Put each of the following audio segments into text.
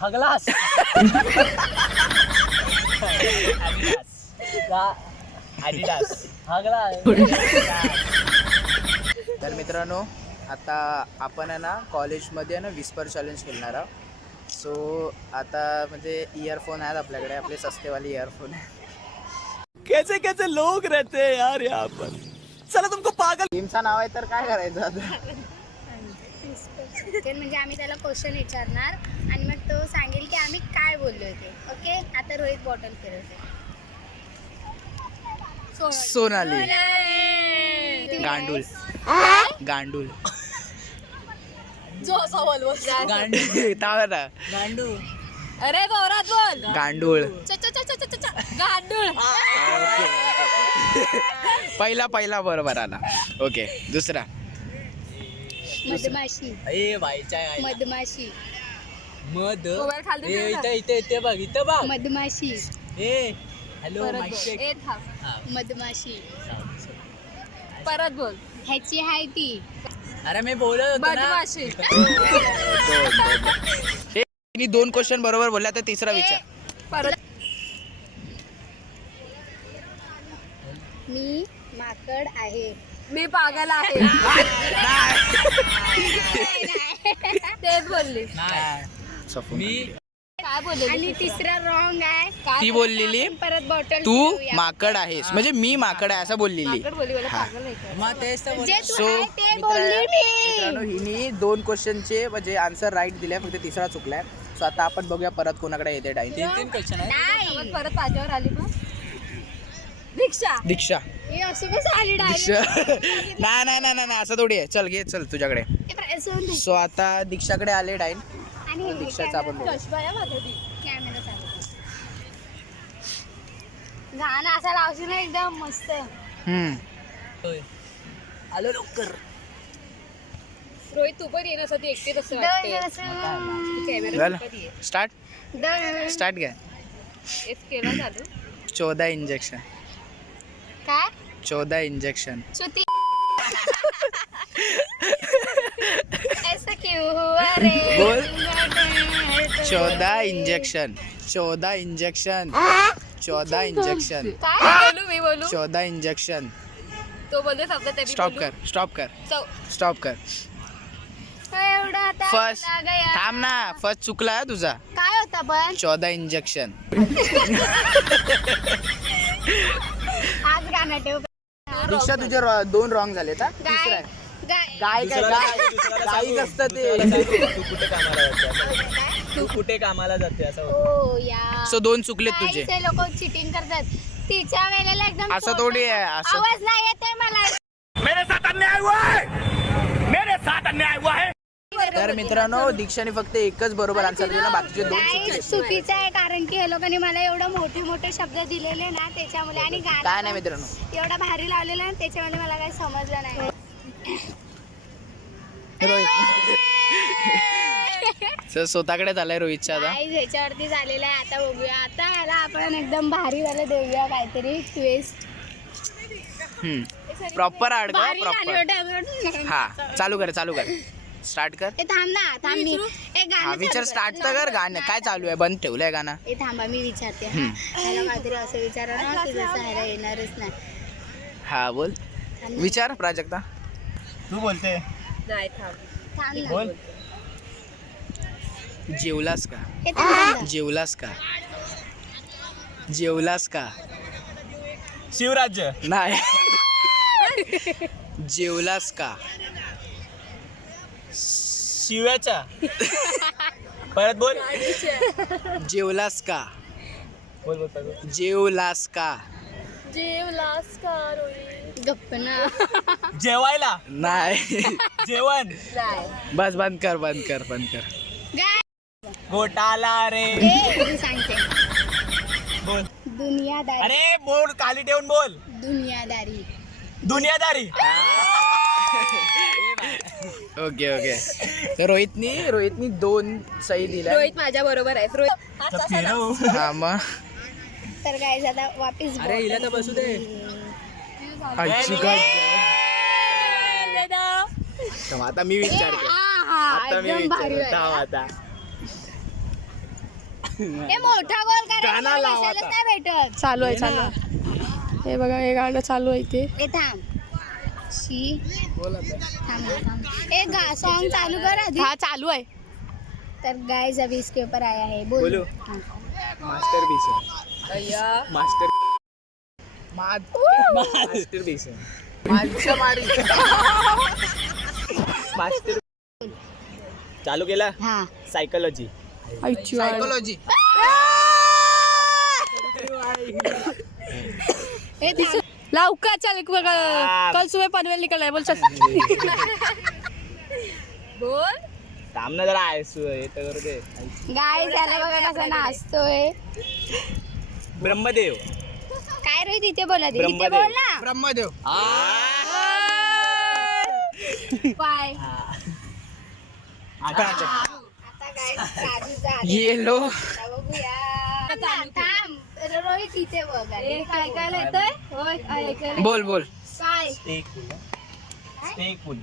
हगलास. ॲडिडास हगला. तर मित्रांनो आता आपण आहे ना कॉलेजमध्ये आहे ना विस्पर चॅलेंज खेळणार आहोत. सो आता म्हणजे इयरफोन आहेत आपल्याकडे, आपले सस्तेवाले इयरफोन. कैसे कैसे लोग रहते हैं यार यहाँ पर. चला तुमको पागल. टीमचं नाव आहे तर काय करायचं आता. म्हणजे आम्ही त्याला क्वेश्चन विचारणार आणि मग तो सांगेल की आम्ही काय बोललो होते. ओके. आता रोहित बॉटल फिरवते. सोनाली. गांडूळ. गांडूळ. जो असा बोलवो. तावरा. गांडू. अरे जोरात बोल. गांडूळ. गांडूळ. पहिला बरोबर आला. ओके दुसरा. मधमाशी. ए बाईच्या मधमाशी. मध. मोबाईल खाली ठेव ना. इथे बघ इथं बघ. मधमाशी. ए हॅलो परत माईक बोल. चेक. ए थांब. मधमाशी. परत बोल. ह्याची आहे ती. अरे मी बोलत होतो ना. मधमाशी. हे 2 क्वेश्चन बरोबर बोलला तर तिसरा विचार. परत. मी माकड आहे. मी पागल आहे. तेच बोलली. मी काय बोलली. आणि तिसरा रॉंग आहे. ती बोललेली आपण परत बॉटल तू फिरवूया. माकड आहेस, म्हणजे मी माकड आहे असं बोललेली. माकड बोलली मला पागल आहे का? मग तेच तर जे तू So, आहे ते बोलली मी. मित्रांनो हिने 2 क्वेश्चनचे म्हणजे आन्सर राईट दिले, फक्त तिसरा चुकलाय. सो आता आपण बघूया परत कोणाकडे येते टाइम. 3 क्वेश्चन आहे. नाही. परत माझ्यावर आली मग. दीक्षा. दीक्षा. हे असं कसं आली दीक्षा. नाही असं थोडी आहे. चल घे चल तुझ्याकडे. डायरेक्ट. सो आता दीक्षाकडे आले टाइम. आणि दीक्षाचा आपण बघू. चष्मा आहे माझा ती. कॅमेरा चालू. गाणं असं लावशील ना एकदम मस्त. होय. आलो लवकर. रोहित तू पण येण्यासाठी एकटेच असं वाटते. कॅमेरा स्टार्ट घ्या. हेच केलं चालू. 14 इंजेक्शन. काय 14 इंजेक्शन. श्रुती. ऐसा क्यों हुआ रे. बोल. 14 इंजेक्शन. 14 इंजेक्शन. 14 इंजेक्शन. काय बोलू मी बोलू. 14 इंजेक्शन. तो बोलते शब्द तरी स्टॉप बोलू. कर. चौ. स्टॉप कर. एवढा आता फर्स्ट लागा यार. थांब ना. फर्स्ट चुकला हा तुझा. काय होता पण 14 इंजेक्शन. आज गाणं ठेव. दीक्षा तुझे 2 रॉंग झाले का. तिसरा गाय आहे. गाय गाय गाईच असतं ते. तू कुठे कामाला जाते असं होतं. ओ या. सो 2 चुकलेत तुझे. ते लोक चिटिंग करतात. तिच्या वेळेला एकदम असं थोडी आहे, असं- आवाज नाही येते मला. तर मित्रांनो दीक्षाने फक्त एकच बरोबर आन्सर दिला, बाकीचे 2 नाही, चुकले. चुकीचं आहे कारण की हे लोकांनी मला एवढं मोठे मोठे शब्द दिलेले ना त्याच्यामुळे आणि काय गाणं नाही मित्रांनो. एवढा भारी लावलेला ना त्याच्यामध्ये मला काही समजलं नाही. रोहित. सर स्वतःकडे झालाय रोहितच्या आता. नाही ह्याच्यावरती झालेलं आहे. आता बघूया. आता याला आपण एकदम भारी वाला देऊया काहीतरी ट्विस्ट. प्रॉपर आड का भारी प्रॉपर. गाणं. हा चालू कर स्टार्ट कर. ए थांब ना थांब मी हा विचार स्टार्ट तर कर. गाणं काय चालू आहे. बंद ठेवलंय गाणं. ए थांबा मी विचारते. ह्याला काहीतरी असं विचारा ना की जसं ह्याला येणारच नाही. हा बोल. विचार प्राजक्ता. तू बोलते. नाही थांब. थांब ना. बोल. जेवलास का. ए थांब. जेवलास का. जेवलास का. शिवराज्य. नाही. जेवलास का. शिव्याच्या. परत बोल. जेवलास का. बोल जेवलास का. जेवलास का रोहित. गप्प ना. जेवायला. नाही. जेवण. नाही. बस बंद कर. गाय. घोटाला रे. ए सांगते. बोल. दुनियादारी. अरे बोल खाली ठेवून बोल. दुनियादारी. दुनियादारी. ओके तर रोहितनी 2 सही दिल्या. रोहित माझ्या बरोबर आहे. रोहित फिरव. हा मग तर काय आता वापिस अरे हिला तर बसू दे. आईची गाठ. आता मी विचारतो. एकदम भारी वाटलं. आता हे मोठा गोल करायला नाही भेटत. चालू आहे चालू आहे. हे बघा हे गाणं चालू आहे ते. ए थांब शी थांब ए सॉन्ग चालू कर आधी. हा चालू आहे. तर गाइस अभी इसके ऊपर आया है बोलो. मास्टरपीस मास्टर मास्टरपीस मास्टर चालू केला. हा सायकोलॉजी. सायकोलॉजी. ए थांब. लवकर चल कल सुबह पनवेल निकल है बोल चल. बोल थांब ना जरा आयसू हे तर करू दे. गाइस याला बघा कसा नाचतोय. ब्रह्मदेव. काय रोहित इथे बोला दे. इथे ब्रह्मदेव. बोल ना. ब्रह्मदेव. बाय. आता आता गाइस राजूचा आदेश. येलो. आता बघूया. थांब रोहित इथे बघ. काय काय येतोय. होय ऐकायला. बोल बोल. काय स्टेकूल. स्टेकूल.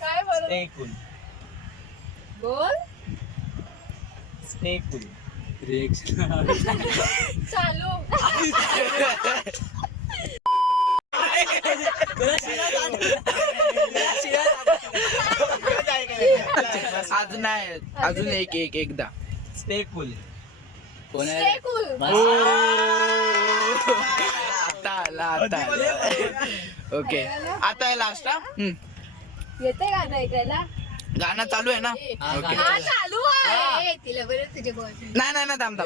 काय बोल स्टेकूल. बोल स्टेकूल. चालू. अजून नाही अजून एकदा. स्टेकूल. आता ओके आता आहे लास्ट. येते गाणं ऐकायला. गाणं चालू आहे ना. ओके हा चालू आहे. ए, तिला बरं तुझे बॉयफ्रेंड. नाही थांब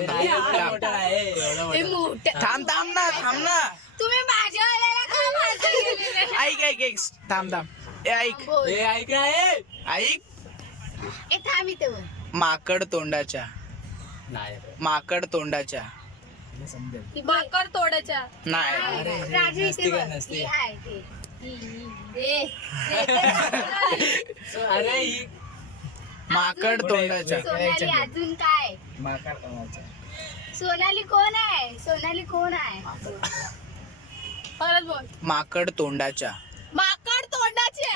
ना. तुम्ही माझ्या आल्याला का माझं गेलेलं? ऐक थांब ऐक बोल. ऐक ए थांब इथे बोल. माकड तोंडाच्या माकड तोडायच्या. नाही राजू इथे बोल. ही आहे ती. माकड तोंडाच्या. सोनाली अजून काय. सोनाली कोण आहे. परत बोल. माकड तोंडाच्या. माकड तोंडाचे.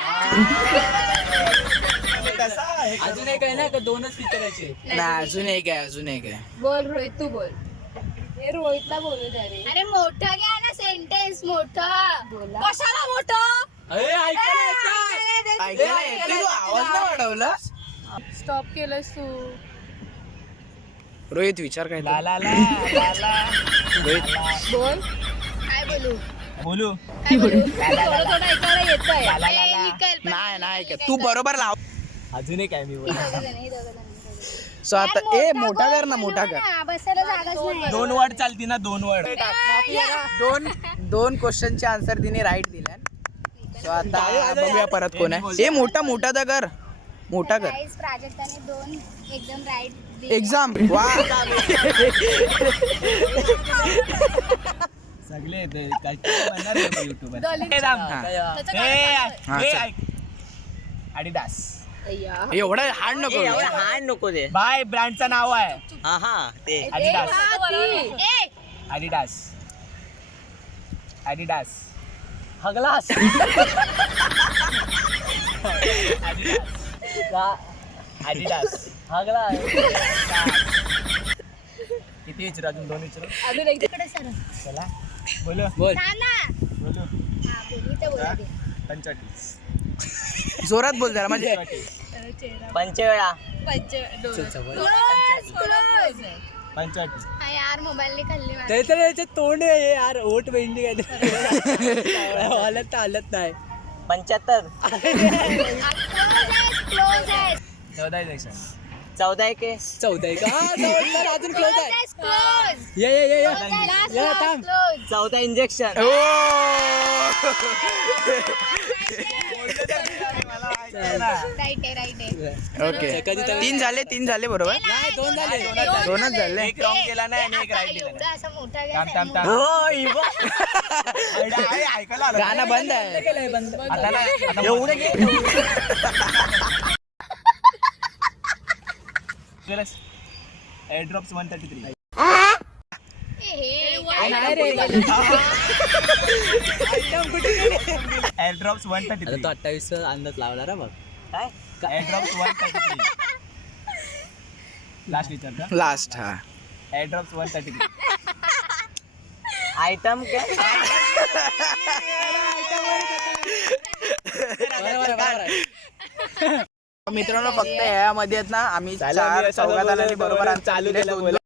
अजून एक आहे ना का दोनच विचारायचे. नाही अजून एक आहे. बोल रोहित तू बोल. हे रोहितला बोलू द्या रे. अरे मोठं घ्या ना सेंटेन्स मोठं. कशाला मोठं. ऐकायला येते तू आवाज नाही वाढवला. स्टॉप केलंस तू. रोहित विचार काय ला ला ला ला ला. रोहित बोल. काय बोलू. बोलू. थोडं थोडं ऐकायला येतंय. ए, निकल पण. नाही ऐक तू बरोबर लाव. अजून एक आहे मी हे बोल. दोघं जण, हे दोघं जण. सो आता यार, मोठा कर ना गोल मोठा बनवा कर. ना, बसायला जागाच नाही. दोन वर्ड चालती ना 2 वर्ड. दोन क्वेश्चनचे आन्सर तिने राईट दिल्या. सो आता बघूया परत कोण आहे. मोठा तर कर. मोठा कर. Guys, प्राजक्ताने 2 एकदम राईट एक्झाम वा. सगळे ते काय बनणार युट्यूबर. ॲडिडास. एवढा हार्ड नको. हार्ड नको दे. बाय ब्रँडचं नाव आहे. हा ते ॲडिडास. ॲडिडास. ॲडिडास. हगलास. ॲडिडास. हगला. किती विचारू अजून 2 विचारू. अजून एक. इकडे सर. चला बोलो. बोल. ना ना. बोलो. हा बोल इथे बोल आधी. 45. जोरात बोल जरा म्हणजे. पंचवेळा. 45. हा यार मोबाईलने खाल्ली माझी. ते तर याचे तोंड आहे यार. ओट वेंडी हालत नाही. 75. क्लोज आहे. 14 सेक्शन. 14 के 14 का अजून क्लोज आहे. क्लोज. ये थांब. 14 इंजेक्शन. राईट आहे. ओके 3 झाले बरोबर. नाही 2 झाले. 2च झाले. एक रॉंग केला नाही आणि एक आता राईट एवढा दिला. असा मोठा घ्या. ऐकायला आलं. गाणं बंद आहे. आता नाही एवढं घे. एअरड्रॉप्स 133. एअरड्रॉप्स 133. 28 अंदाज लावला रे बघ. एअरड्रॉप्स 133. लास्ट विचारता लास्ट हा एअरड्रॉप्स 133 आयटम काय मित्रांनो फक्त यामध्ये आहेत ना आम्ही चालू आम्ही 4 असं चौघा बोललो, जणांनी बरोबर चालू answer दिले. केलं दोन- बोला.